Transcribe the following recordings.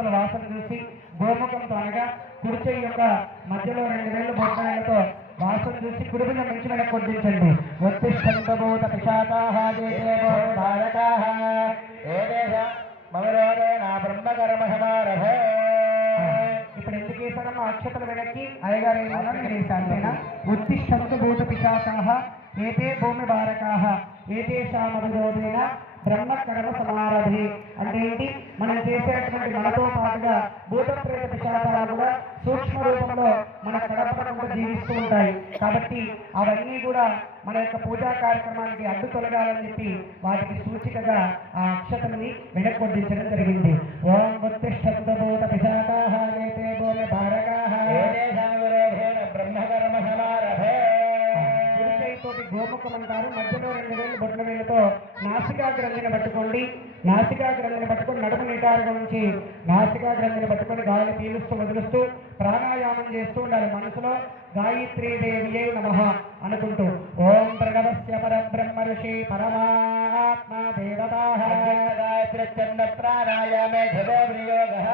అక్షతల వాసన చూసి గోముఖంతో అనగా కుడిచే యొక్క మధ్యలో 2 వేలు బొట్టలతో వాసన చూసి కుడిపిన మంచి వెనక్కి కొట్టించండి. ఉత్తిష్టంతభూత పిశాచాః దేవో బాలకాః ఏదేశ మమరోధేన బ్రహ్మకర్మ సమారభే. ఇప్పుడు ఎందుకు వేసారమ్మా అక్షతలు వెనక్కి? అయ్యగారు ఏమన్నా మీరు వేసాను. ఉత్తిష్టంతభూత పిశాచాః ఏతే భూమి బారకాః ఏతేషామభిరోధేన బ్రహ్మకర్మ సమారభే. అంటే ఏంటి? మనం చేసేటువంటి మనతో పాటుగా భూత ప్రేత పిశాచాలు కూడా సూక్ష్మ రూపంలో మన కడపడకుండా జీవిస్తూ ఉంటాయి. కాబట్టి అవన్నీ కూడా మన యొక్క పూజా కార్యక్రమానికి అడ్డు తొలగాలని చెప్పి వాటికి సూచికగా ఆ అక్షతల్ని వెనక్కొడ్డించడం జరిగింది. ఓం ఉత్తిష్టంతభూత పిశాచాః ఏతే భూమి బారకాః బ్రహ్మకర్మ సమారభే. తోటి గోముఖం అంటారు. మధ్యలో 2 వేలు బొట్ల వేలతో నాసికా గ్రంథిని పట్టుకోండి. నాసికా గ్రంథిని పట్టుకొని నడుము నిటారుగా ఉంచి నాసికా గ్రంథిని పట్టుకొని గాలి పీలుస్తూ వదులుస్తూ ప్రాణాయామం చేస్తూ ఉండాలి. మనసులో గాయత్రీదేవియే నమః అనుకుంటూ ఓం ప్రణవస్య పరబ్రహ్మ ఋషి పరమాత్మ దేవతాః గాయత్రి చండ ప్రాణాయామే ధవో వియోగః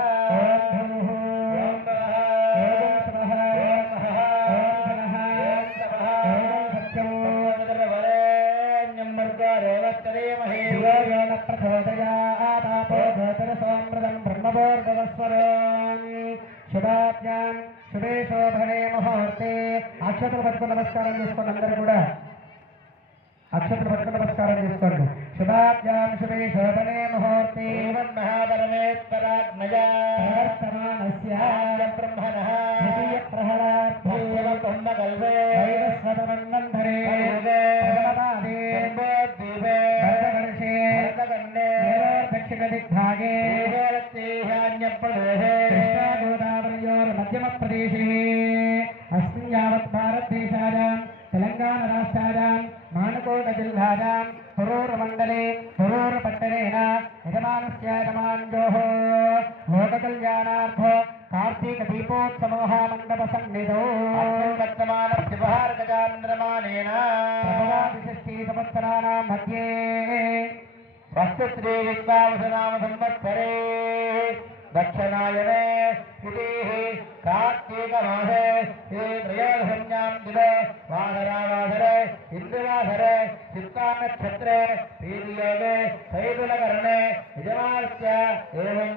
శుభాభ్యాం శుభే శోభనే ముహూర్తే. అక్షతలు పట్టుకుని నమస్కారం చేసుకోండి. అందరూ కూడా అక్షతలు పట్టుకుని నమస్కారం చేసుకోండి. శుభాభ్యాం శుభే శోభనే ముహూర్తే మహాపరమేశ్వరాత్మజాస్తమానస్య బ్రహ్మణః ద్వితీయ ప్రహళార్థే కుంభకల్పే వైవస్వతమన్వంతరే ప్రథమపాదే ద్వీపే భరతవర్షే భరతఖండే దక్షిణదిగ్భాగే మధ్యమ ప్రదేశే అస్మిన్ యావత్ భారతదేశాయాం తెలంగాణ రాష్ట్రాయాం మానకోట జిల్లాయాం పురూర్ మండలే పురూర్ పట్టణేన యజమానస్య యజమాన్యోః లోక కళ్యాణార్థ కార్తీక దీపోత్సవ మండప సన్నిధౌ వర్తమాన శివహార గజాంద్రమానేన ప్రభవాదిషష్ఠీ సంవత్సరాణాం మధ్యే వస్తుశ్రీ విశ్వావసనామ సంవత్సరే దక్షిణాయనే కార్తీక మాసే త్రయోదశ్యాం దివే వాసరావాసరే ఇంద్రవాసరే చిత్తా నక్షత్రే శ్రీయోగే శైతులకర్ణే యజమానస్య ఏవం